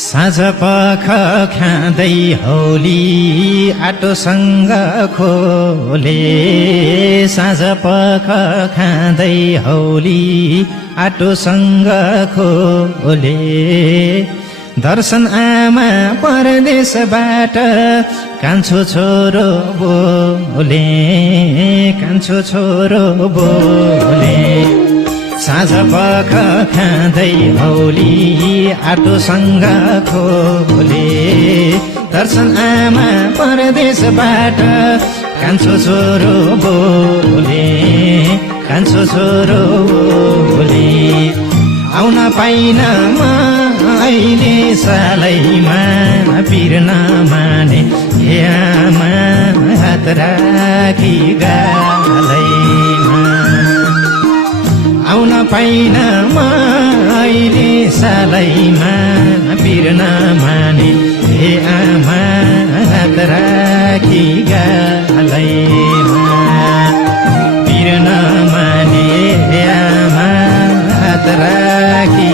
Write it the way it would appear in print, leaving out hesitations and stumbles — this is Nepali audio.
साँझ पख खाँदै हौली आटोसँग खोले साँझ पख खाँदै हौली आटोसँग खोले दर्शन आमा परदेशबाट कान्छो छोरो बोले कान्छो छोरो बोले साँझ पख खाँदै हौली आटोसँग खोले दर्शन आमा परदेशबाट कान्छो छोरो बोले कान्छो छोरो बोले आउन पाइन म अहिले सालैमा पिर्न माने हे आमा हात राखी गालैमा आउन पाइन म अहिले सालैमा पिर्न माने हे आमा हात राखी गालैमा पिर्न माने हे आमा हात राखी